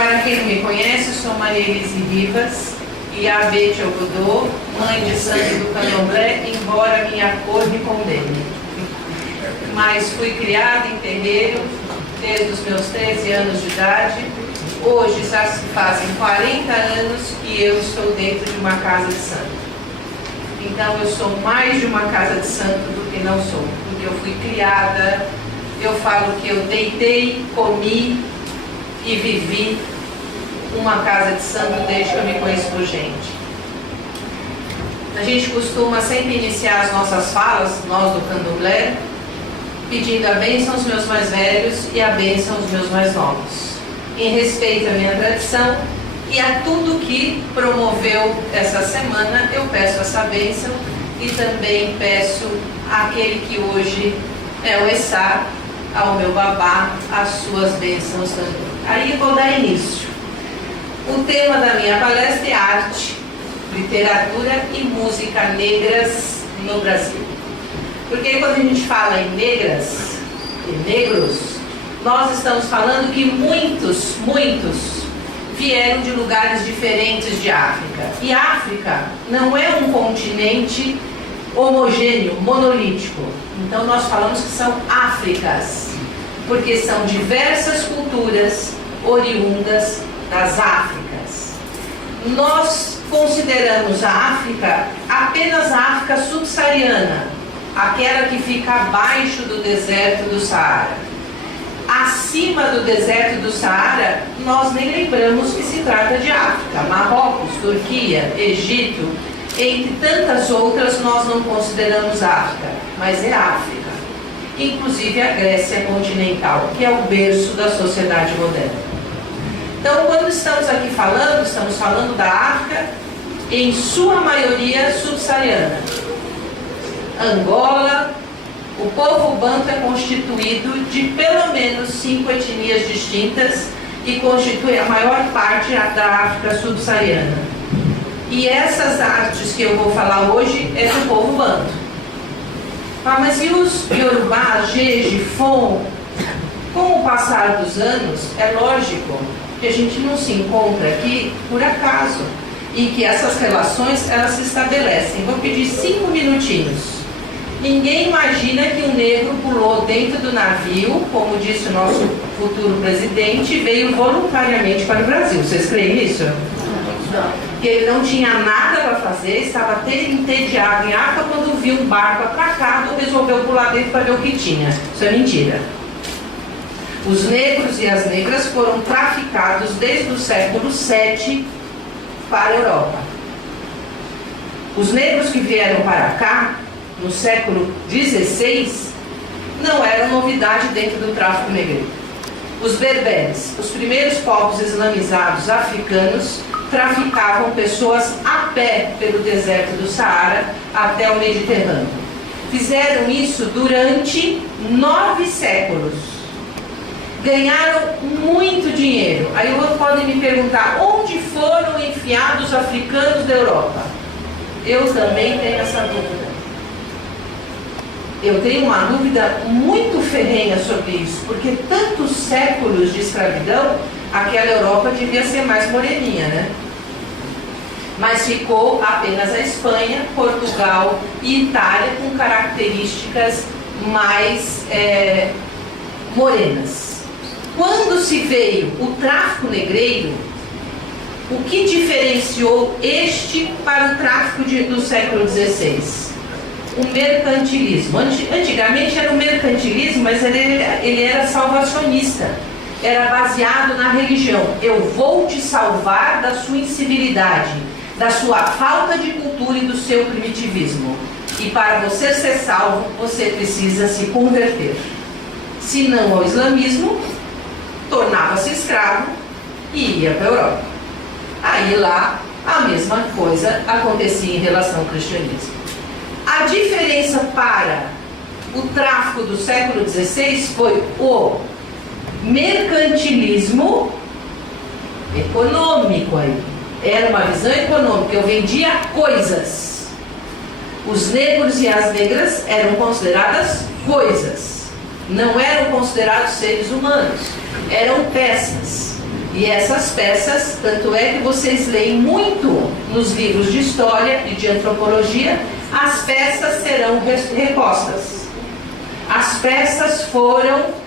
Para quem não me conhece, sou Maria Elise Rivas e Abete Algodô, mãe de sangue do Candomblé, embora minha cor me condene. Mas fui criada em terreiro desde os meus 13 anos de idade. Hoje já se fazem 40 anos que eu estou dentro de uma casa de santo. Então eu sou mais de uma casa de santo do que não sou, porque eu fui criada, eu falo que eu deitei, comi e vivi uma casa de santo desde que eu me conheço por gente. A gente costuma sempre iniciar as nossas falas, nós do Candomblé, pedindo a bênção aos meus mais velhos e a bênção aos meus mais novos, em respeito à minha tradição e a tudo que promoveu essa semana. Eu peço essa bênção e também peço àquele que hoje é o Essá, ao meu babá, as suas bênçãos também. Aí eu vou dar início. O tema da minha palestra é arte, literatura e música negras no Brasil. Porque quando a gente fala em negras e negros, nós estamos falando que muitos vieram de lugares diferentes de África. E África não é um continente homogêneo, monolítico. Então nós falamos que são Áfricas, porque são diversas culturas oriundas das Áfricas. Nós consideramos a África apenas a África subsaariana, aquela que fica abaixo do deserto do Saara. Acima do deserto do Saara, nós nem lembramos que se trata de África. Marrocos, Turquia, Egito, entre tantas outras, nós não consideramos África, mas é África. Inclusive a Grécia continental, que é o berço da sociedade moderna. Então, quando estamos aqui falando, estamos falando da África, em sua maioria subsaariana. Angola, o povo banto é constituído de pelo menos 5 etnias distintas e constitui a maior parte da África subsaariana. E essas artes que eu vou falar hoje é do povo banto. Ah, mas e os Yorubá, Jeje, Fon? Com o passar dos anos, é lógico que a gente não se encontra aqui por acaso e que essas relações elas se estabelecem. Vou pedir 5 minutinhos. Ninguém imagina que um negro pulou dentro do navio, como disse o nosso futuro presidente, e veio voluntariamente para o Brasil. Vocês creem nisso? Não. Que ele não tinha nada para fazer, estava até entediado em África, quando viu um barco atracado, resolveu pular dentro para ver o que tinha. Isso é mentira. Os negros e as negras foram traficados desde o século VII para a Europa. Os negros que vieram para cá, no século XVI, não eram novidade dentro do tráfico negreiro. Os berberes, os primeiros povos islamizados africanos, traficavam pessoas a pé pelo deserto do Saara até o Mediterrâneo. Fizeram isso durante 9 séculos. Ganharam muito dinheiro. Aí podem me perguntar, onde foram enfiados os africanos da Europa? Eu também tenho essa dúvida. Eu tenho uma dúvida muito ferrenha sobre isso, porque tantos séculos de escravidão, aquela Europa devia ser mais moreninha, né? Mas ficou apenas a Espanha, Portugal e Itália com características mais morenas. Quando se veio o tráfico negreiro, o que diferenciou este para o tráfico do século XVI? O mercantilismo. Antigamente era o mercantilismo, mas ele era salvacionista. Era baseado na religião. Eu vou te salvar da sua incivilidade, da sua falta de cultura e do seu primitivismo. E para você ser salvo, você precisa se converter. Se não ao islamismo, tornava-se escravo e ia para a Europa. Aí lá, a mesma coisa acontecia em relação ao cristianismo. A diferença para o tráfico do século XVI foi o mercantilismo econômico aí. Era uma visão econômica, eu vendia coisas. Os negros e as negras eram consideradas coisas, não eram considerados seres humanos, eram peças. E essas peças, tanto é que vocês leem muito nos livros de história e de antropologia, as peças serão repostas. As peças foram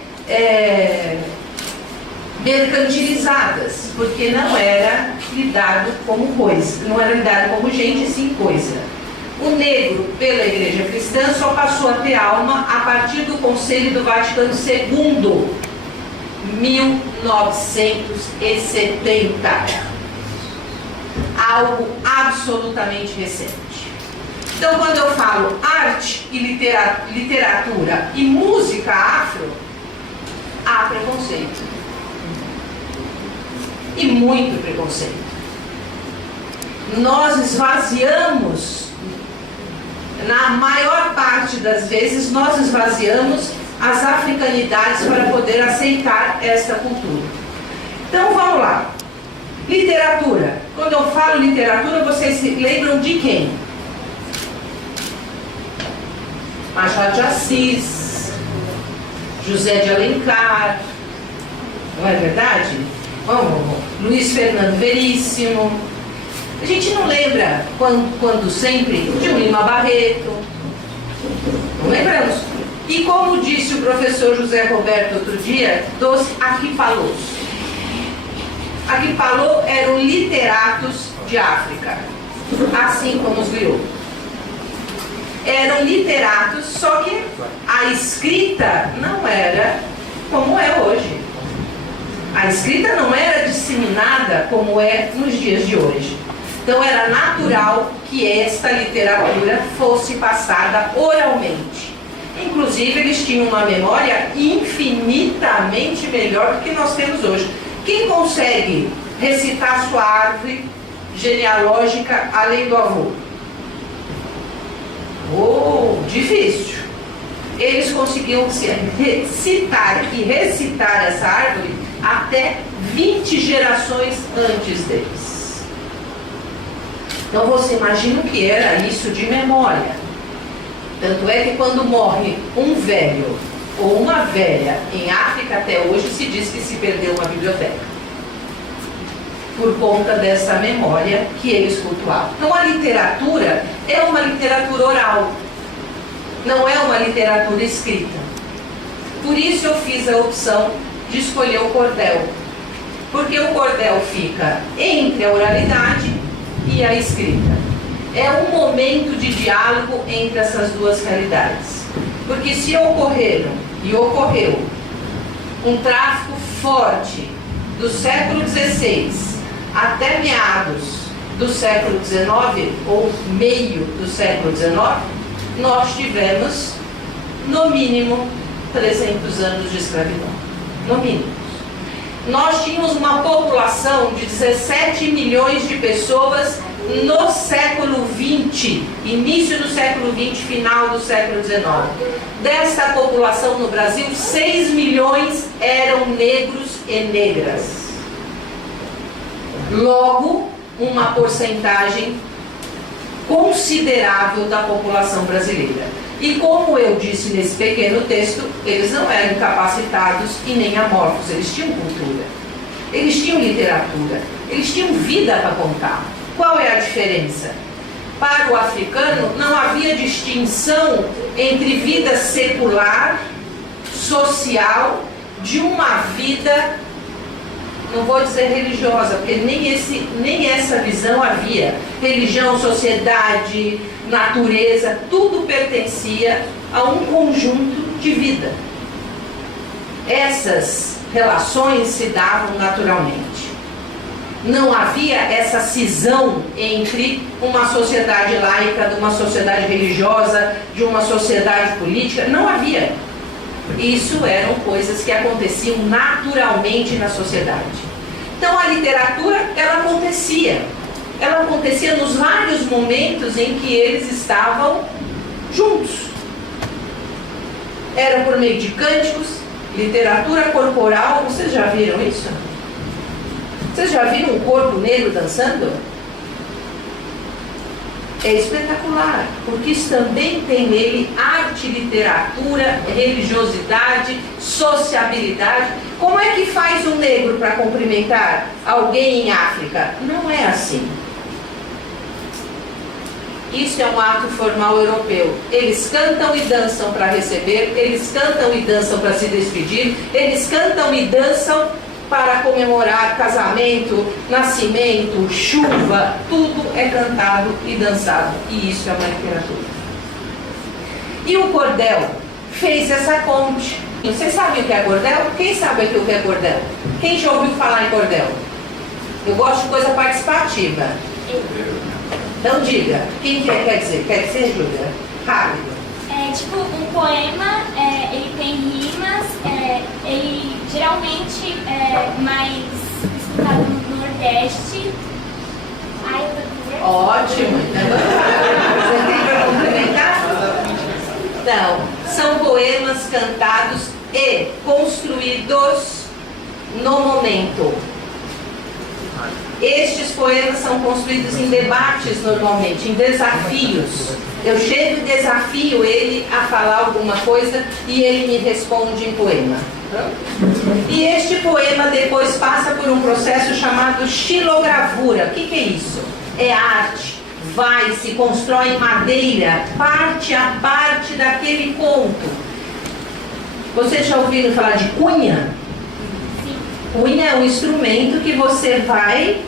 mercantilizadas, porque não era lidado como coisa, não era lidado como gente, sim coisa. O negro, pela Igreja Cristã, só passou a ter alma a partir do Concílio do Vaticano II, 1970. Algo absolutamente recente. Então, quando eu falo arte e literatura e música afro, há preconceito. E muito preconceito. Nós esvaziamos, na maior parte das vezes, nós esvaziamos as africanidades para poder aceitar esta cultura. Então vamos lá. Literatura. Quando eu falo literatura, vocês se lembram de quem? Machado de Assis, José de Alencar, não é verdade? Vamos. Luiz Fernando Veríssimo. A gente não lembra quando sempre de Lima Barreto. Não lembramos. E como disse o professor José Roberto outro dia, dos Aquipalos. Aquipalô eram literatos de África, assim como os griot. Eram literatos, só que a escrita não era como é hoje. A escrita não era disseminada como é nos dias de hoje. Então era natural que esta literatura fosse passada oralmente. Inclusive eles tinham uma memória infinitamente melhor do que nós temos hoje. Quem consegue recitar sua árvore genealógica além do avô? Difícil. Eles conseguiam citar e recitar essa árvore até 20 gerações antes deles. Então você imagina o que era isso de memória. Tanto é que quando morre um velho ou uma velha em África até hoje, se diz que se perdeu uma biblioteca. Por conta dessa memória que eles cultuavam. Então a literatura é uma literatura oral. Não é uma literatura escrita. Por isso eu fiz a opção de escolher o cordel. Porque o cordel fica entre a oralidade e a escrita. É um momento de diálogo entre essas duas realidades. Porque se ocorreram, e ocorreu, um tráfico forte do século XVI até meados do século XIX, ou meio do século XIX, nós tivemos, no mínimo, 300 anos de escravidão. No mínimo. Nós tínhamos uma população de 17 milhões de pessoas no século XX, início do século XX, final do século XIX. Desta população no Brasil, 6 milhões eram negros e negras. Logo, uma porcentagem considerável da população brasileira. E como eu disse nesse pequeno texto, eles não eram capacitados e nem amorfos, eles tinham cultura, eles tinham literatura, eles tinham vida para contar. Qual é a diferença? Para o africano não havia distinção entre vida secular, social, de uma vida, não vou dizer religiosa, porque nem essa visão havia. Religião, sociedade, natureza, tudo pertencia a um conjunto de vida. Essas relações se davam naturalmente. Não havia essa cisão entre uma sociedade laica, de uma sociedade religiosa, de uma sociedade política. Não havia. Isso eram coisas que aconteciam naturalmente na sociedade. Então a literatura, ela acontecia. Ela acontecia nos vários momentos em que eles estavam juntos. Era por meio de cânticos, literatura corporal. Vocês já viram isso? Vocês já viram um corpo negro dançando? é espetacular, porque isso também tem nele arte, literatura, religiosidade, sociabilidade. Como é que faz um negro para cumprimentar alguém em África? Não é assim. Isso é um ato formal europeu. Eles cantam e dançam para receber, eles cantam e dançam para se despedir, eles cantam e dançam para comemorar casamento, nascimento, chuva, tudo é cantado e dançado. E isso é uma literatura. E o cordel fez essa ponte. Vocês sabem o que é cordel? Quem sabe aqui o que é cordel? Quem já ouviu falar em cordel? Eu gosto de coisa participativa. Então diga, quem quer dizer? Quer dizer, Júlia? Rápido. É tipo um poema, ele tem rimas, ele geralmente é mais escutado no Nordeste. Ai, eu vou dizer. Ótimo. Você tem para complementar? Não, são poemas cantados e construídos no momento. Estes poemas são construídos em debates normalmente, em desafios. Eu chego e desafio ele a falar alguma coisa e ele me responde em poema. E este poema depois passa por um processo chamado xilogravura. O que é isso? É arte. Vai, se constrói em madeira, parte a parte daquele conto. Vocês já ouviram falar de cunha? Sim. Cunha é um instrumento que você vai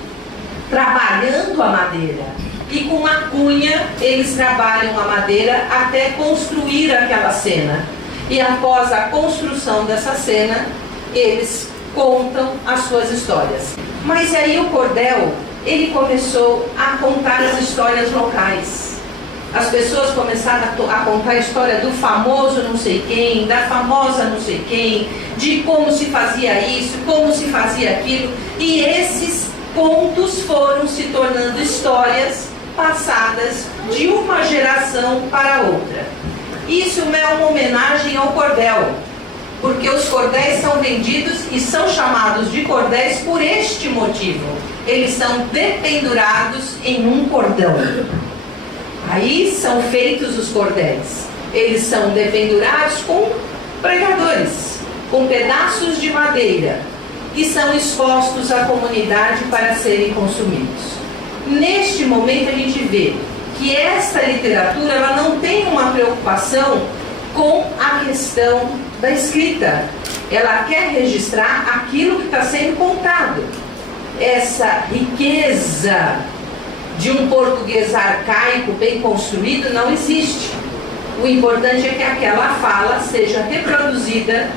trabalhando a madeira. E com a cunha eles trabalham a madeira até construir aquela cena. E após a construção dessa cena, eles contam as suas histórias. Mas aí o cordel, ele começou a contar as histórias locais. As pessoas começaram a contar a história do famoso não sei quem, da famosa não sei quem, de como se fazia isso, como se fazia aquilo. E esses contos foram se tornando histórias passadas de uma geração para outra. Isso é uma homenagem ao cordel, porque os cordéis são vendidos e são chamados de cordéis por este motivo. Eles são dependurados em um cordão. Aí são feitos os cordéis. Eles são dependurados com pregadores, com pedaços de madeira, e são expostos à comunidade para serem consumidos. Neste momento a gente vê que esta literatura ela não tem uma preocupação com a questão da escrita. Ela quer registrar aquilo que está sendo contado. Essa riqueza de um português arcaico bem construído não existe. O importante é que aquela fala seja reproduzida,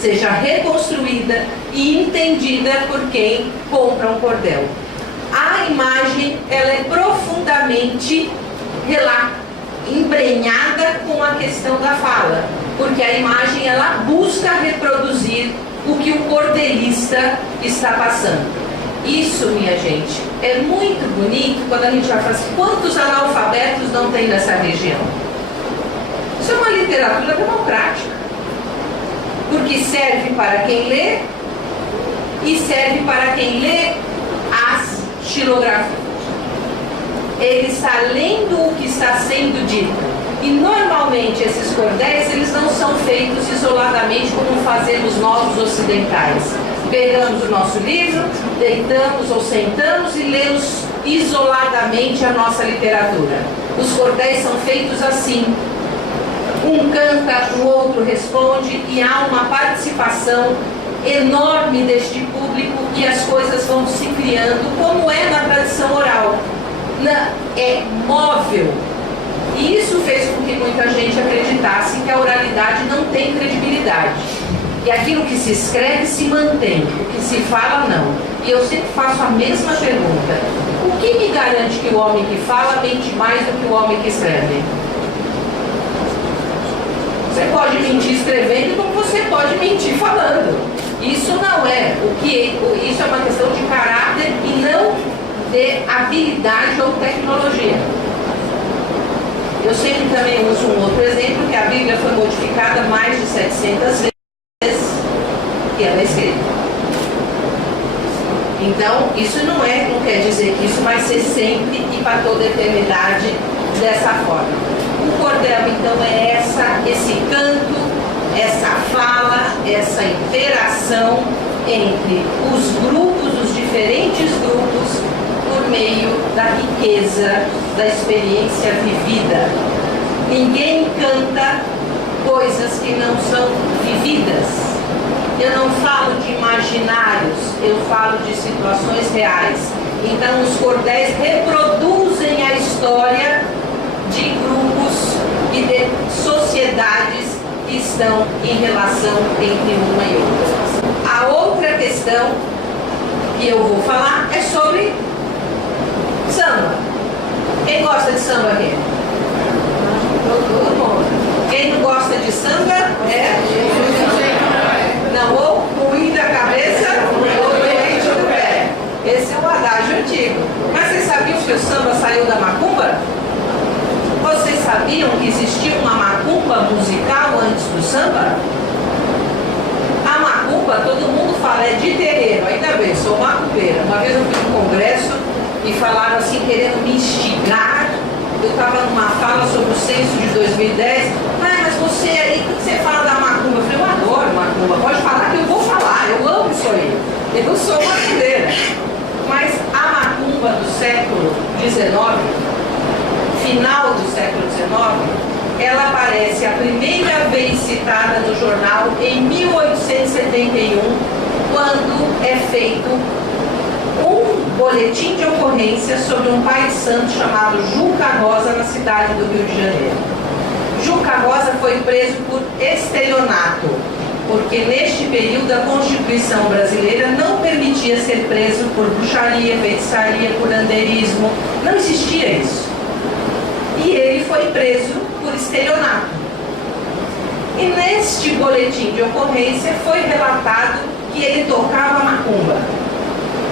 seja reconstruída e entendida por quem compra um cordel. A imagem ela é profundamente embrenhada com a questão da fala, porque a imagem ela busca reproduzir o que o cordelista está passando. Isso, minha gente, é muito bonito quando a gente vai falar assim, quantos analfabetos não tem nessa região? Isso é uma literatura democrática, porque serve para quem lê e serve para quem lê as xilografias. Ele está lendo o que está sendo dito. E normalmente esses cordéis eles não são feitos isoladamente como fazemos nós os ocidentais. Pegamos o nosso livro, deitamos ou sentamos e lemos isoladamente a nossa literatura. Os cordéis são feitos assim. Um canta, o outro responde e há uma participação enorme deste público e as coisas vão se criando como é na tradição oral. É móvel. E isso fez com que muita gente acreditasse que a oralidade não tem credibilidade. E aquilo que se escreve se mantém, o que se fala não. E eu sempre faço a mesma pergunta. O que me garante que o homem que fala mente mais do que o homem que escreve? Você pode mentir escrevendo como você pode mentir falando. Isso não é isso é uma questão de caráter e não de habilidade ou tecnologia. Eu sempre também uso um outro exemplo, que a Bíblia foi modificada mais de 700 vezes e ela é escrita. Então, isso não quer dizer que isso vai ser sempre e para toda a eternidade dessa forma. O cordel, então, é esse canto, essa fala, essa interação entre os grupos, os diferentes grupos, por meio da riqueza da experiência vivida. Ninguém canta coisas que não são vividas. Eu não falo de imaginários, eu falo de situações reais. Então, os cordéis reproduzem a história de grupos e de sociedades que estão em relação entre uma e outra. A outra questão que eu vou falar é sobre samba. Quem gosta de samba aqui? Todo mundo. Quem não gosta de samba é... Não, ou ruim da cabeça ou doente do pé. Esse é um adágio antigo. Mas vocês sabiam que o samba saiu da macumba? Vocês sabiam que existia uma macumba musical antes do samba? A macumba, todo mundo fala, é de terreiro. Ainda bem, sou macumbeira. Uma vez eu fui num congresso e falaram assim, querendo me instigar. Eu estava numa fala sobre o censo de 2010. Mas você aí, o que você fala da macumba? Eu falei, eu adoro macumba. Pode falar que eu vou falar. Eu amo isso aí. Eu sou macumbeira. Mas a macumba do século XIX, final do século XIX, ela aparece a primeira vez citada no jornal em 1871, quando é feito um boletim de ocorrência sobre um pai de santo chamado Juca Rosa na cidade do Rio de Janeiro. Juca Rosa foi preso por estelionato, porque neste período a Constituição brasileira não permitia ser preso por bruxaria, feitiçaria, curanderismo, não existia isso. E ele foi preso por estelionato. E neste boletim de ocorrência foi relatado que ele tocava macumba.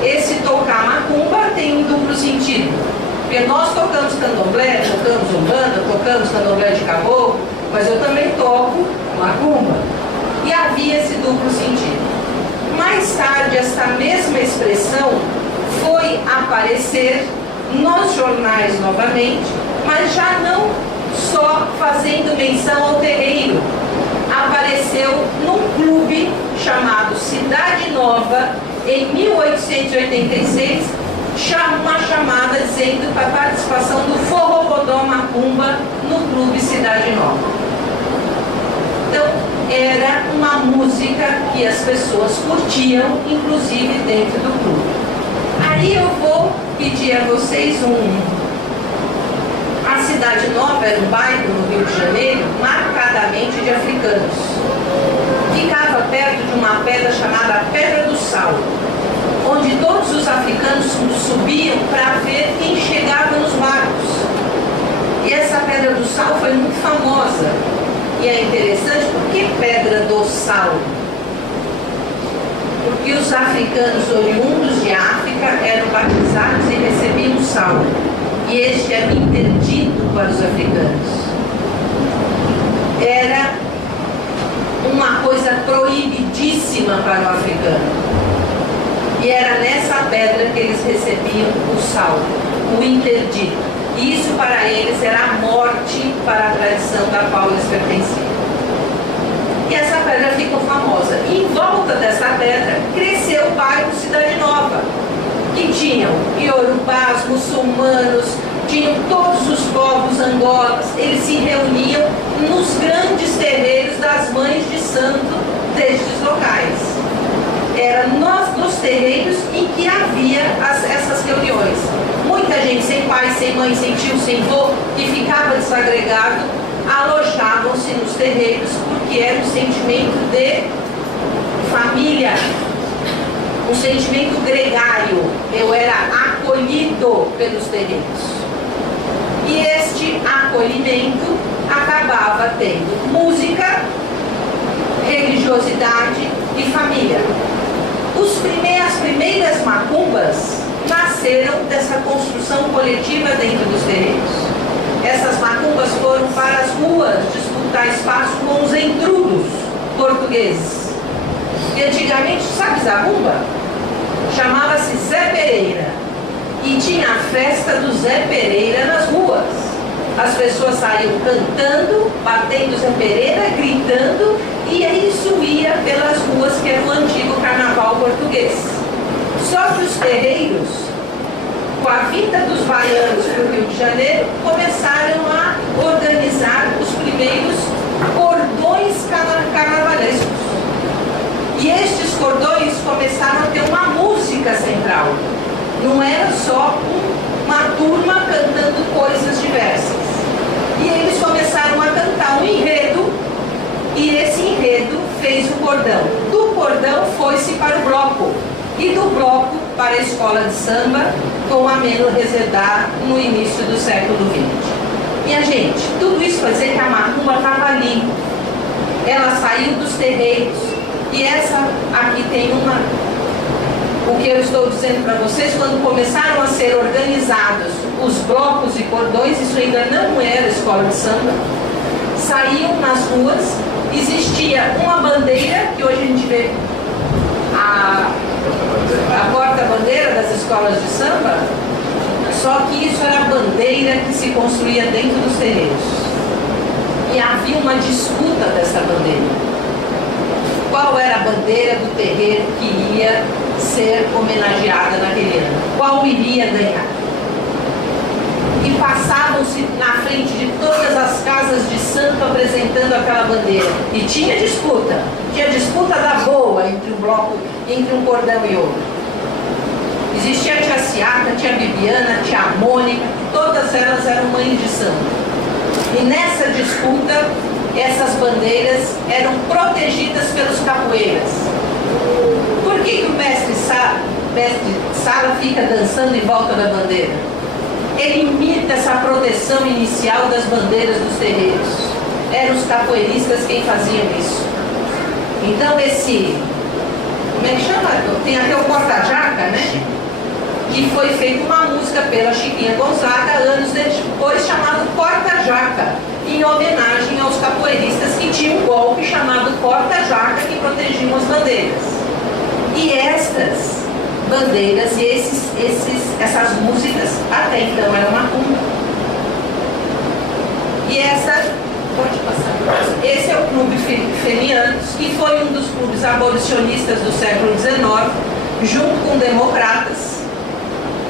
Esse tocar macumba tem um duplo sentido. Porque nós tocamos candomblé, tocamos umbanda, tocamos candomblé de caboclo, mas eu também toco macumba. E havia esse duplo sentido. Mais tarde, esta mesma expressão foi aparecer nos jornais novamente, mas já não só fazendo menção ao terreiro. Apareceu num clube chamado Cidade Nova, em 1886, uma chamada dizendo para a participação do Forrobodó Macumba no clube Cidade Nova. Então, era uma música que as pessoas curtiam, inclusive dentro do clube. Aí eu vou pedir a vocês A Cidade Nova era um bairro no Rio de Janeiro, marcadamente de africanos. Ficava perto de uma pedra chamada Pedra do Sal, onde todos os africanos subiam para ver quem chegava nos barcos. E essa Pedra do Sal foi muito famosa. E é interessante, por que Pedra do Sal? Porque os africanos oriundos de África eram batizados e recebiam sal. E este era interdito para os africanos. Era uma coisa proibidíssima para o africano. E era nessa pedra que eles recebiam o sal, o interdito. E isso para eles era a morte para a tradição da qual eles pertenciam. E essa pedra ficou famosa. E em volta dessa pedra cresceu o bairro Cidade Nova, que tinham iorubás, muçulmanos, tinham todos os povos angolas. Eles se reuniam nos grandes terreiros das mães de santo destes locais. Era nos terreiros em que havia essas reuniões. Muita gente sem pai, sem mãe, sem tio, sem vô, que ficava desagregado, alojavam-se nos terreiros, porque era um sentimento de família, um sentimento gregário. Eu era acolhido pelos terreiros. E este acolhimento acabava tendo música, religiosidade e família. As primeiras macumbas nasceram dessa construção coletiva dentro dos terreiros. Essas macumbas foram para as ruas disputar espaço com os entrudos portugueses. E antigamente, sabe zabumba? Chamava-se Zé Pereira. E tinha a festa do Zé Pereira nas ruas. As pessoas saíam cantando, batendo zampereira, gritando, e isso ia pelas ruas que era o antigo carnaval português. Só que os terreiros, com a vinda dos baianos para o Rio de Janeiro, começaram a organizar os primeiros cordões carnavalescos. E estes cordões começaram a ter uma música central. Não era só uma turma cantando coisas diversas. E eles começaram a cantar um enredo, e esse enredo fez o cordão. Do cordão foi-se para o bloco, e do bloco para a escola de samba, com Ameno Rezedá no início do século XX. Minha gente, tudo isso para dizer que a macumba estava ali. Ela saiu dos terreiros. E essa aqui tem o que eu estou dizendo para vocês, quando começaram a ser organizados os blocos e cordões, isso ainda não era escola de samba, saíam nas ruas, existia uma bandeira, que hoje a gente vê a porta-bandeira das escolas de samba, só que isso era a bandeira que se construía dentro dos terreiros. E havia uma disputa dessa bandeira. Qual era a bandeira do terreiro que ia ser homenageada naquele ano? Qual iria ganhar? E passavam-se na frente de todas as casas de santo apresentando aquela bandeira. E tinha disputa da boa entre um bloco, entre um cordão e outro. Existia a tia Ciata, a tia Bibiana, a tia Mônica, todas elas eram mães de santo. E nessa disputa, essas bandeiras eram protegidas pelos capoeiras. Por que o mestre Sala fica dançando em volta da bandeira? Ele imita essa proteção inicial das bandeiras dos terreiros. Eram os capoeiristas quem faziam isso. Então como é que chama? Tem até o porta-jaca, né? Que foi feita uma música pela Chiquinha Gonzaga anos depois, chamado Porta-Jaca, em homenagem aos capoeiristas que tinham um golpe chamado Porta-Jaca, que protegiam as bandeiras. E estas bandeiras e essas músicas até então eram macumba. E pode passar. Esse é o Clube Fenianos, que foi um dos clubes abolicionistas do século XIX, junto com democratas.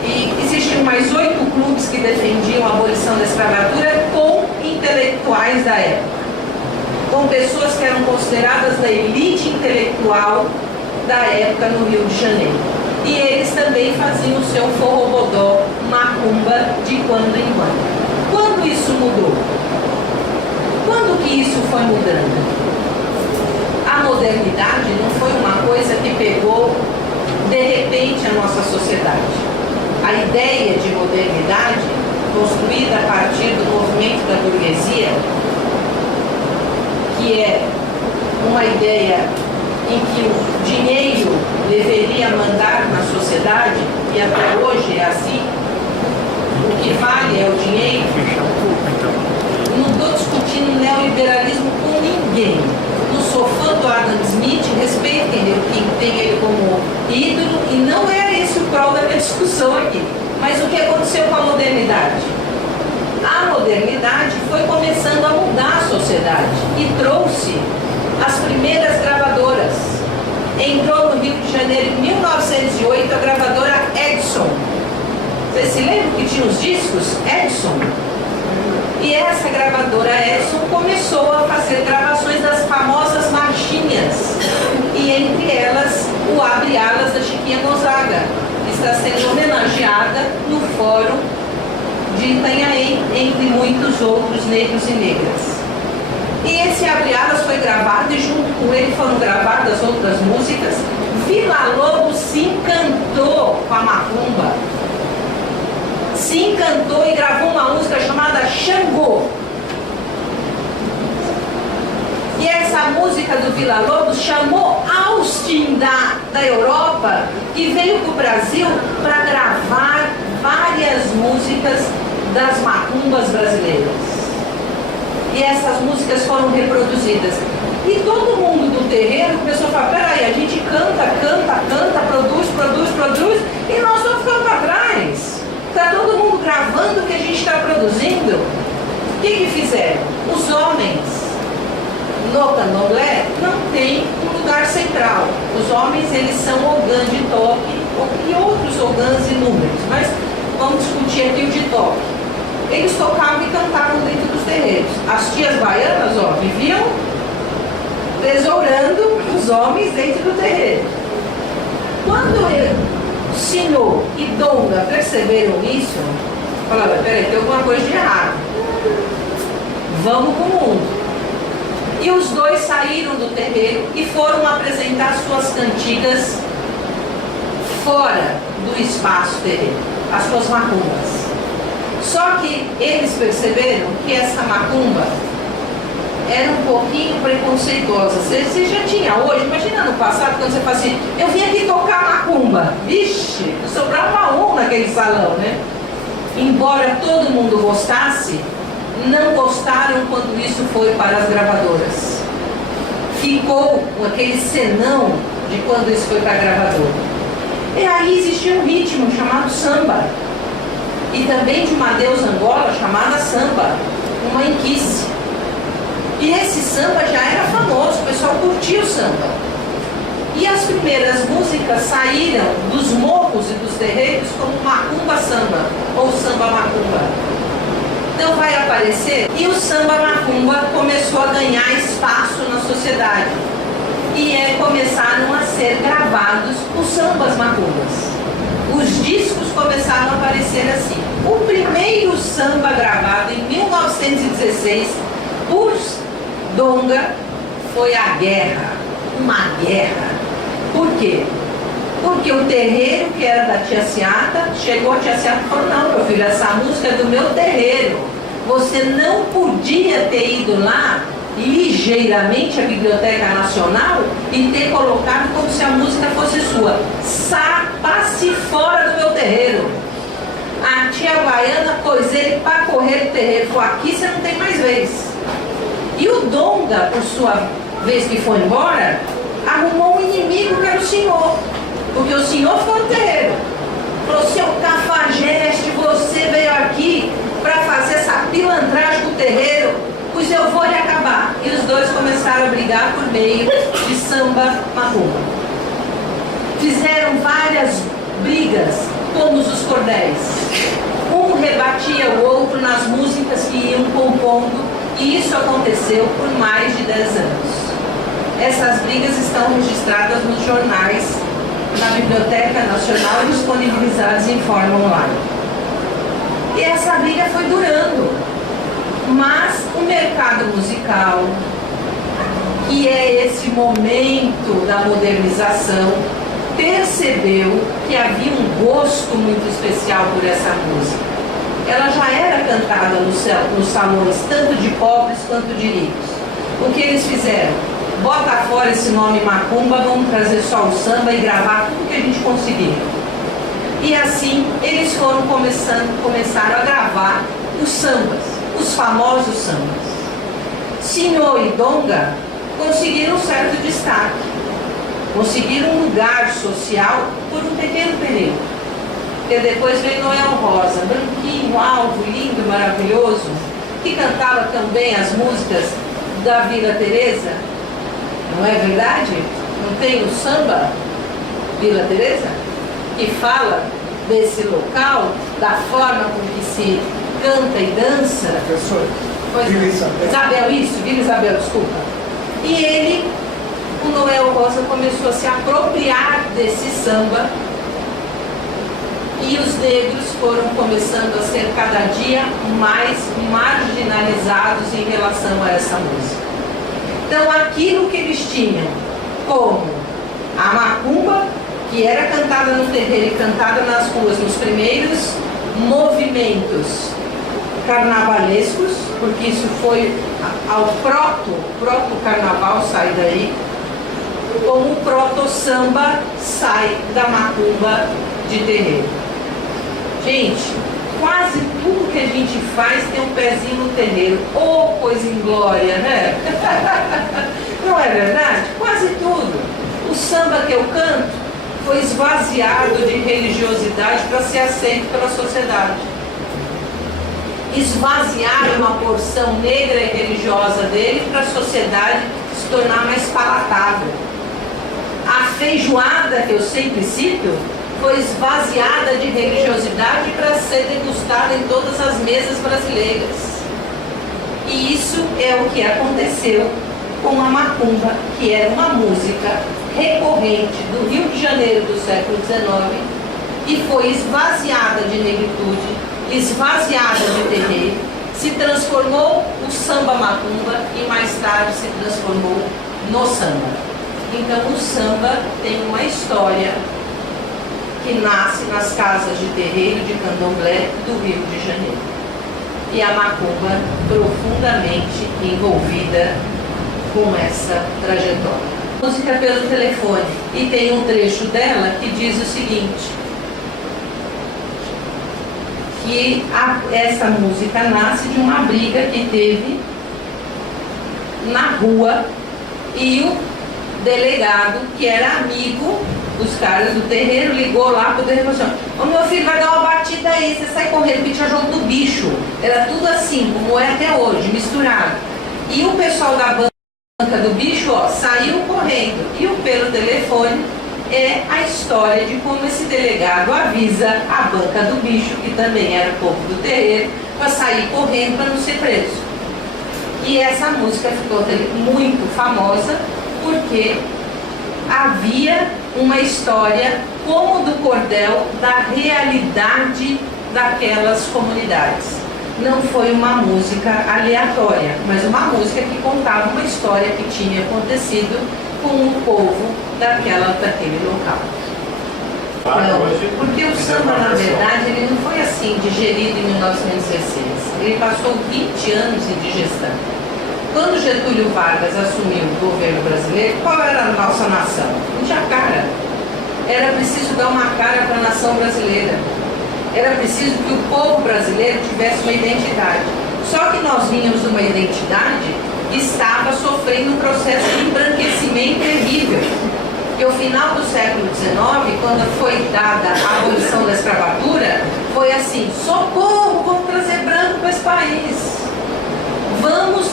E existiam mais 8 clubes que defendiam a abolição da escravatura com intelectuais da época, com pessoas que eram consideradas da elite intelectual da época no Rio de Janeiro. E eles também faziam o seu forrobodó, macumba, de quando em quando. Quando isso mudou? Quando que isso foi mudando? A modernidade não foi uma coisa que pegou de repente a nossa sociedade. A ideia de modernidade, construída a partir do movimento da burguesia, que é uma ideia em que o dinheiro deveria mandar na sociedade, e até hoje é assim, o que vale é o dinheiro. Não estou discutindo neoliberalismo com ninguém. Não sou fã do Adam Smith, respeitem ele, quem tem ele como ídolo, e não é esse o prol da minha discussão aqui. Mas o que aconteceu com a modernidade? A modernidade foi começando a mudar a sociedade e trouxe as primeiras gravadoras. Entrou no Rio de Janeiro em 1908 a gravadora Edson. Vocês se lembram que tinha os discos Edson? E essa gravadora Edson começou a fazer gravações das famosas marchinhas, e entre elas o Abre Alas da Chiquinha Gonzaga, que está sendo homenageada no Fórum de Itanhaém, entre muitos outros negros e negras. E esse Abre Alas foi gravado, e junto com ele foram gravadas outras músicas. Vila Lobos se encantou com a macumba, se encantou e gravou uma música chamada Xangô. E essa música do Vila Lobos chamou Austin da Europa, que veio para o Brasil para gravar várias músicas das macumbas brasileiras. E essas músicas foram reproduzidas. E todo mundo do terreiro começou a falar: peraí, a gente canta, produz, e nós estamos ficando para trás. Está todo mundo gravando o que a gente está produzindo. que fizeram? Os homens no candomblé não tem um lugar central. Os homens, eles são ogãs de toque e outros ogãs inúmeros, mas vamos discutir aqui o de toque. Eles tocavam e cantavam dentro dos terreiros. As tias baianas, ó, viviam tesourando os homens dentro do terreiro. Quando o Sinô e Donga perceberam isso, falaram, peraí, tem alguma coisa de errado. Vamos pro mundo. E os dois saíram do terreiro e foram apresentar suas cantigas fora do espaço terreiro, as suas macumbas. Só que eles perceberam que essa macumba era um pouquinho preconceituosa. Você já tinha hoje, imagina no passado, quando você fala assim, eu vim aqui tocar macumba. Vixe, sobrava um naquele salão, né? Embora todo mundo gostasse, não gostaram quando isso foi para as gravadoras. Ficou aquele senão de quando isso foi para a gravadora. E aí existia um ritmo chamado samba. E também de uma deusa angola chamada samba, uma inquice. E esse samba já era famoso, o pessoal curtia o samba. E as primeiras músicas saíram dos morros e dos terreiros como macumba samba, ou samba macumba. Então vai aparecer, e o samba macumba começou a ganhar espaço na sociedade. E começaram a ser gravados os sambas macumbas. Os discos começaram a aparecer assim. O primeiro samba gravado em 1916 por Donga foi a guerra. Uma guerra. Por quê? Porque o terreiro, que era da tia Seata, chegou a tia Seata e falou, não, meu filho, essa música é do meu terreiro. Você não podia ter ido lá ligeiramente à Biblioteca Nacional e ter colocado como se a música fosse sua. Passe fora do meu terreiro. A tia baiana pôs ele para correr do terreiro. Falou, aqui você não tem mais vez. E o Donga, por sua vez que foi embora, arrumou um inimigo que era o senhor. Porque o senhor foi no terreiro. Falou, seu cafajeste, você veio aqui para fazer essa pilantragem com o terreiro, pois eu vou lhe acabar. E os dois começaram a brigar por meio de samba macumba. Fizeram várias brigas, como os cordéis. Um rebatia o outro nas músicas que iam compondo, e isso aconteceu por mais de 10 anos. Essas brigas estão registradas nos jornais, na Biblioteca Nacional e disponibilizadas em forma online. E essa briga foi durando. Mas o mercado musical, que é esse momento da modernização, percebeu que havia um gosto muito especial por essa música. Ela já era cantada nos salões, tanto de pobres quanto de ricos. O que eles fizeram? Bota fora esse nome macumba, vamos trazer só o samba e gravar tudo que a gente conseguir. E assim eles começaram a gravar os sambas, os famosos sambas. Sinô e Donga conseguiram um certo destaque, conseguiram um lugar social por um pequeno período. Porque depois veio Noel Rosa, branquinho, alvo, lindo, maravilhoso, que cantava também as músicas da Vila Teresa. Não é verdade? Não tem o samba Vila Teresa? Que fala desse local, da forma com que se canta e dança. Professor, Vila Isabel, isso, Vila Isabel, desculpa. E ele, o Noel Rosa, começou a se apropriar desse samba, e os negros foram começando a ser cada dia mais marginalizados em relação a essa música. Então aquilo que eles tinham como a macumba, que era cantada no terreiro e cantada nas ruas nos primeiros movimentos carnavalescos, porque isso foi ao proto-carnaval, sai daí, como o proto-samba sai da macumba de terreiro. Gente, quase tudo que a gente faz tem um pezinho no terreiro. Oh, coisa inglória, né? Não é verdade? Quase tudo. O samba que eu canto foi esvaziado de religiosidade para ser aceito pela sociedade. esvaziar uma porção negra e religiosa dele para a sociedade se tornar mais palatável. A feijoada, que eu sempre cito, foi esvaziada de religiosidade para ser degustada em todas as mesas brasileiras. E isso é o que aconteceu com a macumba, que era uma música recorrente do Rio de Janeiro do século XIX e foi esvaziada de negritude, esvaziada de terreiro, se transformou o samba macumba e mais tarde se transformou no samba. Então o samba tem uma história que nasce nas casas de terreiro de candomblé do Rio de Janeiro. E a macumba profundamente envolvida com essa trajetória. Música pelo telefone. E tem um trecho dela que diz o seguinte, que essa música nasce de uma briga que teve na rua e o delegado, que era amigo dos caras do terreiro, ligou lá pro terreiro e falou assim: ô meu filho, vai dar uma batida aí, você sai correndo, que tinha jogo do bicho. Era tudo assim, como é até hoje, misturado. E o pessoal da banca do bicho, ó, saiu correndo. E o pelo telefone é a história de como esse delegado avisa a banca do bicho, que também era povo do terreiro, para sair correndo para não ser preso. E essa música ficou muito famosa porque havia uma história como do cordel da realidade daquelas comunidades. Não foi uma música aleatória, mas uma música que contava uma história que tinha acontecido com o povo daquele local. Não, porque o samba, na verdade, ele não foi assim digerido em 1916. Ele passou 20 anos em digestão. Quando Getúlio Vargas assumiu o governo brasileiro, qual era a nossa nação? Não tinha cara. Era preciso dar uma cara para a nação brasileira. Era preciso que o povo brasileiro tivesse uma identidade. Só que nós vínhamos de uma identidade que estava sofrendo um processo de embranquecimento terrível. Porque o final do século XIX, quando foi dada a abolição da escravatura, foi assim: socorro, vamos trazer branco para esse país. Vamos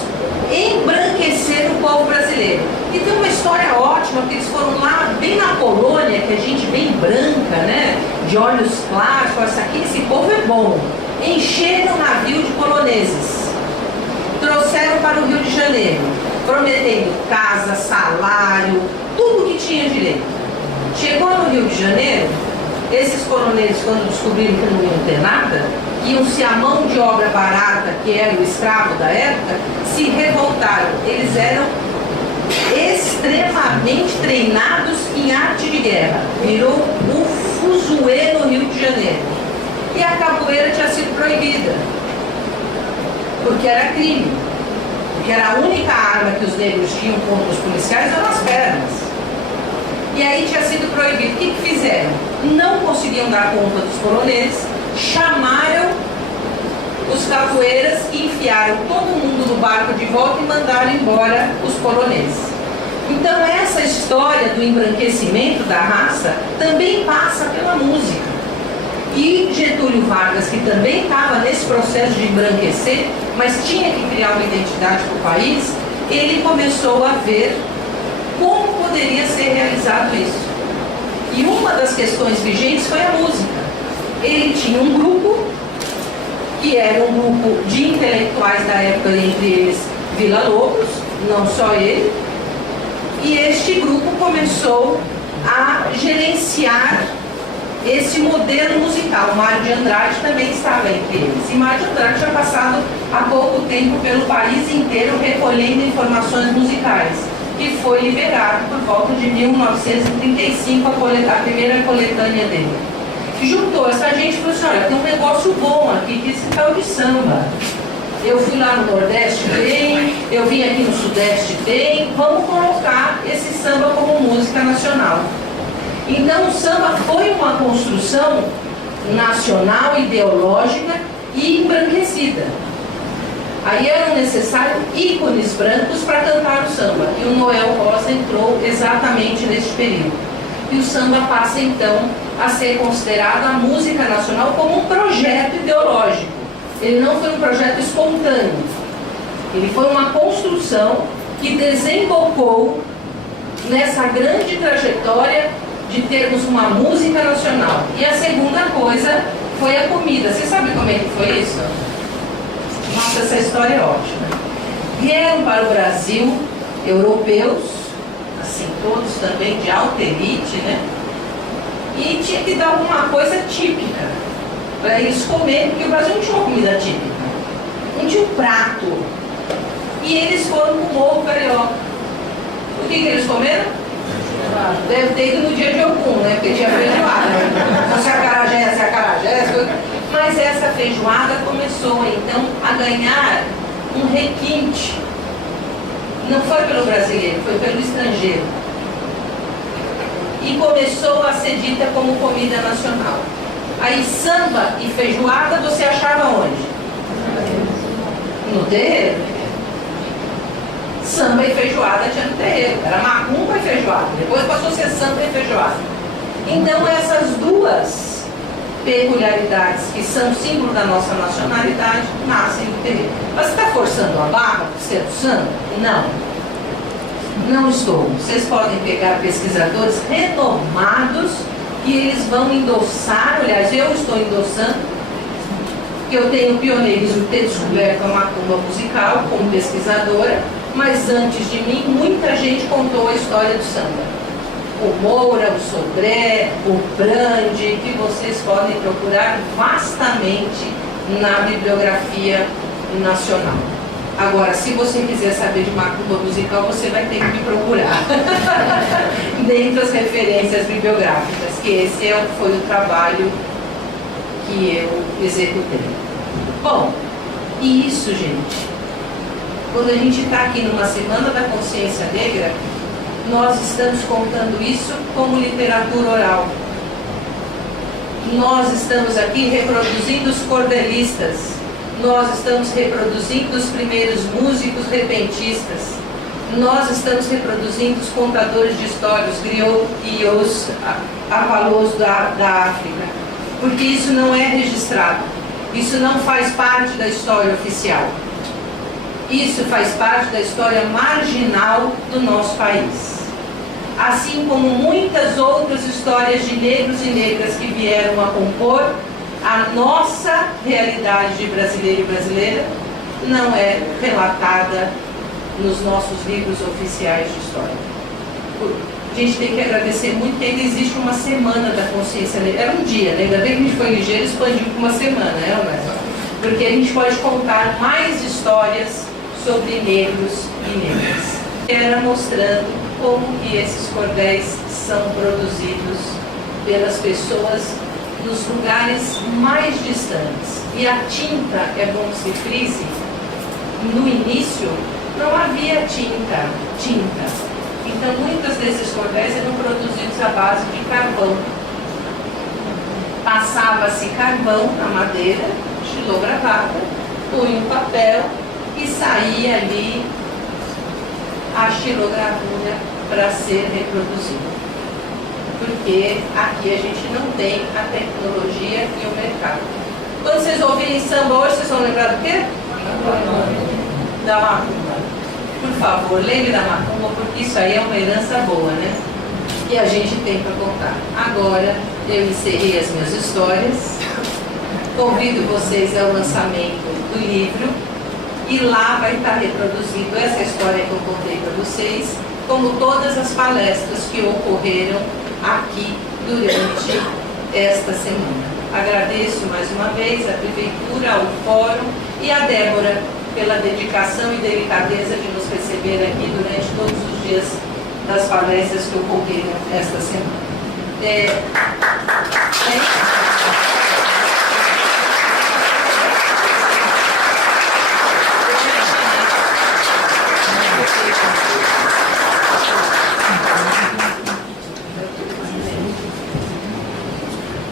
embranquecer o povo brasileiro. E tem uma história ótima, porque eles foram lá, bem na colônia, que a gente bem branca, né? De olhos claros, esse povo é bom. Encheram o navio de poloneses. Trouxeram para o Rio de Janeiro, prometendo casa, salário, tudo que tinha direito. Chegou no Rio de Janeiro, esses poloneses, quando descobriram que não iam ter nada, iam-se a mão de obra barata, que era o escravo da época, se revoltaram. Eles eram extremamente treinados em arte de guerra. Virou o fuzuê no Rio de Janeiro. E a capoeira tinha sido proibida, porque era crime. Porque era a única arma que os negros tinham contra os policiais eram as pernas. E aí tinha sido proibido. O que fizeram? Não conseguiam dar conta dos poloneses, chamaram os capoeiras e enfiaram todo mundo no barco de volta e mandaram embora os poloneses. Então essa história do embranquecimento da raça também passa pela música. E Getúlio Vargas, que também estava nesse processo de embranquecer, mas tinha que criar uma identidade para o país, ele começou a ver como poderia ser realizado isso. E uma das questões vigentes foi a música. Ele tinha um grupo, que era um grupo de intelectuais da época, entre eles Villa-Lobos, não só ele, e este grupo começou a gerenciar esse modelo musical. Mário de Andrade também estava entre eles. E Mário de Andrade tinha passado há pouco tempo pelo país inteiro recolhendo informações musicais, que foi liberado por volta de 1935, a primeira coletânea dele. Juntou essa gente e falou assim: olha, tem um negócio bom aqui, que esse tal de samba. Eu fui lá no Nordeste, tem, eu vim aqui no Sudeste, tem, vamos colocar esse samba como música nacional. Então o samba foi uma construção nacional, ideológica e embranquecida. Aí eram necessários ícones brancos para cantar o samba. E o Noel Rosa entrou exatamente neste período. E o samba passa então a ser considerado a música nacional como um projeto ideológico. Ele não foi um projeto espontâneo. Ele foi uma construção que desembocou nessa grande trajetória de termos uma música nacional. E a segunda coisa foi a comida. Você sabe como é que foi isso? Nossa, essa história é ótima. Vieram para o Brasil europeus, assim, todos também de alta elite, né? E tinha que dar alguma coisa típica para eles comerem, porque o Brasil não tinha uma comida típica, não tinha um prato. E eles foram com o molho carioca. O que eles comeram? Deve ter ido no dia de Ogum, né? Porque tinha feijoada. Se acarajé, mas essa feijoada começou então a ganhar um requinte. Não foi pelo brasileiro, foi pelo estrangeiro. E começou a ser dita como comida nacional. Aí samba e feijoada você achava onde? No terreiro. Samba e feijoada tinha no terreiro. Era macumba e feijoada. Depois passou a ser samba e feijoada. Então essas duas peculiaridades que são símbolo da nossa nacionalidade nascem no terreiro. Mas você está forçando a barra para ser do samba? Não. Não estou. Vocês podem pegar pesquisadores renomados que eles vão endossar, aliás, eu estou endossando, que eu tenho pioneirismo de ter descoberto a macumba musical como pesquisadora, mas antes de mim, muita gente contou a história do samba. O Moura, o Sodré, o Brandi, que vocês podem procurar vastamente na bibliografia nacional. Agora, se você quiser saber de macumba musical, você vai ter que me procurar dentro das referências bibliográficas, que esse foi o trabalho que eu executei. Bom, e isso, gente, quando a gente está aqui numa Semana da Consciência Negra, nós estamos contando isso como literatura oral. Nós estamos aqui reproduzindo os cordelistas. Nós estamos reproduzindo os primeiros músicos repentistas. Nós estamos reproduzindo os contadores de histórias, os griots e os avalôs da África. Porque isso não é registrado. Isso não faz parte da história oficial. Isso faz parte da história marginal do nosso país. Assim como muitas outras histórias de negros e negras que vieram a compor a nossa realidade de brasileiro e brasileira, não é relatada nos nossos livros oficiais de história. A gente tem que agradecer muito que ainda existe uma Semana da Consciência Negra. Era um dia, né? Ainda bem que a gente foi ligeiro e expandiu para uma semana, né, Alberto? Porque a gente pode contar mais histórias sobre negros e negras. Era mostrando como que esses cordéis são produzidos pelas pessoas nos lugares mais distantes. E a tinta, é bom que se frise, no início não havia tinta. Então muitos desses cordéis eram produzidos à base de carvão. Passava-se carvão na madeira, xilogravada, punha um papel e saía ali a xilogravura para ser reproduzida. Porque aqui a gente não tem a tecnologia e o mercado. Quando vocês ouvirem samba hoje, vocês vão lembrar do quê? Da macumba. Por favor, lembre da macumba, porque isso aí é uma herança boa, né? Que a gente tem para contar. Agora, eu encerrei as minhas histórias. Convido vocês ao lançamento do livro. E lá vai estar reproduzido essa história que eu contei para vocês, como todas as palestras que ocorreram aqui durante esta semana. Agradeço mais uma vez a Prefeitura, ao Fórum e a Débora pela dedicação e delicadeza de nos receber aqui durante todos os dias das palestras que ocorreram esta semana.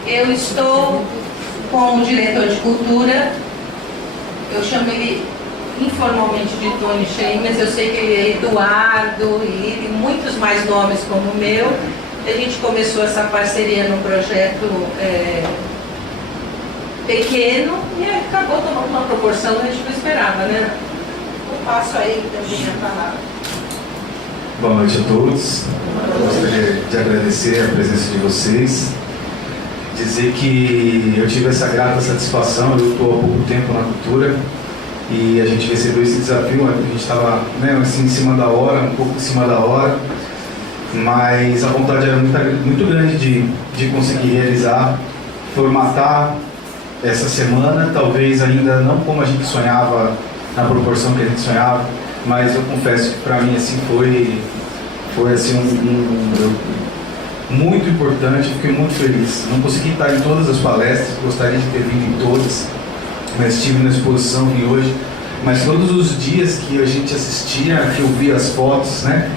Eu estou com o diretor de cultura, eu chamo ele informalmente de Tony Shein, mas eu sei que ele é Eduardo e muitos mais nomes como o meu. A gente começou essa parceria no projeto pequeno e acabou tomando uma proporção que a gente não esperava, né? Eu passo a ele também a palavra. Boa noite a todos. Gostaria de agradecer a presença de vocês. Dizer que eu tive essa grata satisfação, eu estou há pouco tempo na cultura e a gente recebeu esse desafio, a gente estava assim, em cima da hora, um pouco em cima da hora, mas a vontade era muito grande de conseguir realizar, formatar essa semana, talvez ainda não como a gente sonhava, na proporção que a gente sonhava, mas eu confesso que para mim assim, foi assim, muito importante, fiquei muito feliz. Não consegui estar em todas as palestras, gostaria de ter vindo em todas, mas estive na exposição de hoje. Mas todos os dias que a gente assistia, que eu via as fotos, né,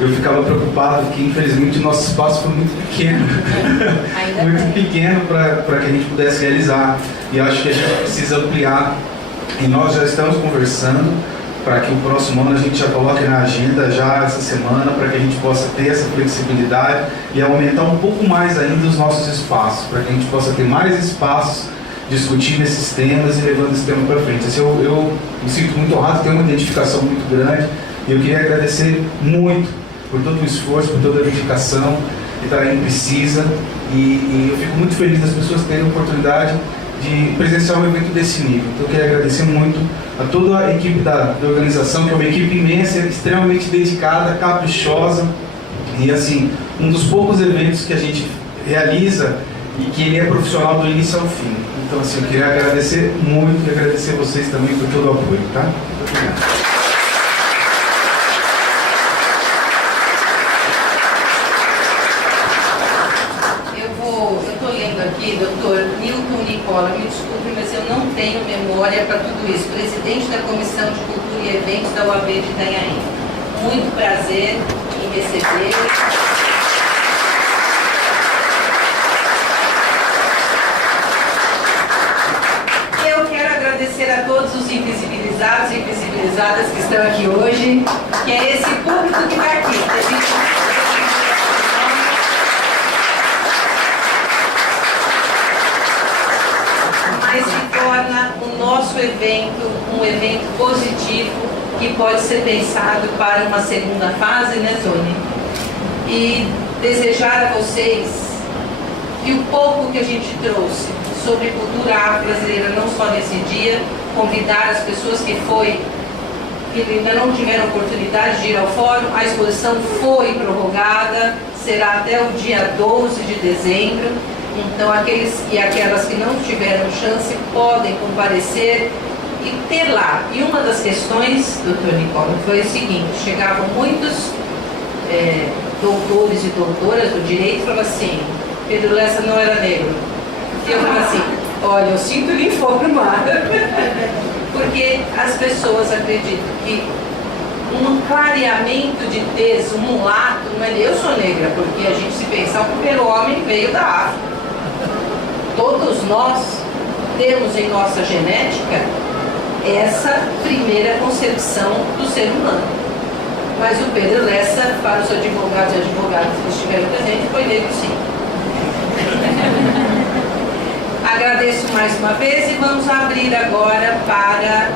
eu ficava preocupado que infelizmente o nosso espaço foi muito pequeno, muito pequeno para que a gente pudesse realizar. E acho que a gente precisa ampliar. E nós já estamos conversando para que o próximo ano a gente já coloque na agenda já essa semana, para que a gente possa ter essa flexibilidade e aumentar um pouco mais ainda os nossos espaços, para que a gente possa ter mais espaços discutindo esses temas e levando esse tema para frente. Assim, eu me sinto muito honrado, tenho uma identificação muito grande e eu queria agradecer muito por todo o esforço, por toda a dedicação que Itaim precisa e eu fico muito feliz das pessoas terem a oportunidade de presenciar um evento desse nível. Então eu queria agradecer muito a toda a equipe da organização, que é uma equipe imensa, extremamente dedicada, caprichosa e assim, um dos poucos eventos que a gente realiza e que ele é profissional do início ao fim. Então assim, eu queria agradecer muito e agradecer vocês também por todo o apoio, tá? Muito obrigado. Aqui, doutor Nilton Nicola, me desculpe, mas eu não tenho memória para tudo isso. Presidente da Comissão de Cultura e Eventos da UAB de Itanhaém. Muito prazer em receber. Eu quero agradecer a todos os invisibilizados e invisibilizadas que estão aqui hoje, que é esse público que está aqui. Mas que torna o nosso evento um evento positivo que pode ser pensado para uma segunda fase, né, Tony? E desejar a vocês que o pouco que a gente trouxe sobre cultura afro-brasileira, não só nesse dia, convidar as pessoas que ainda não tiveram oportunidade de ir ao fórum, a exposição foi prorrogada, será até o dia 12 de dezembro. Então, aqueles e aquelas que não tiveram chance podem comparecer e ter lá. E uma das questões, doutor Nicola, foi o seguinte: chegavam muitos doutores e doutoras do direito e falavam assim, Pedro Lessa não era negro. E eu falava assim, olha, eu sinto lhe informar. Porque as pessoas acreditam que um clareamento de tez, um mulato, não é eu sou negra, porque a gente se pensar, o primeiro homem veio da África. Todos nós temos em nossa genética essa primeira concepção do ser humano. Mas o Pedro Lessa, para os advogados e advogadas que estiveram presentes, foi negro sim. Agradeço mais uma vez e vamos abrir agora para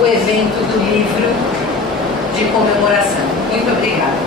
o evento do livro de comemoração. Muito obrigada.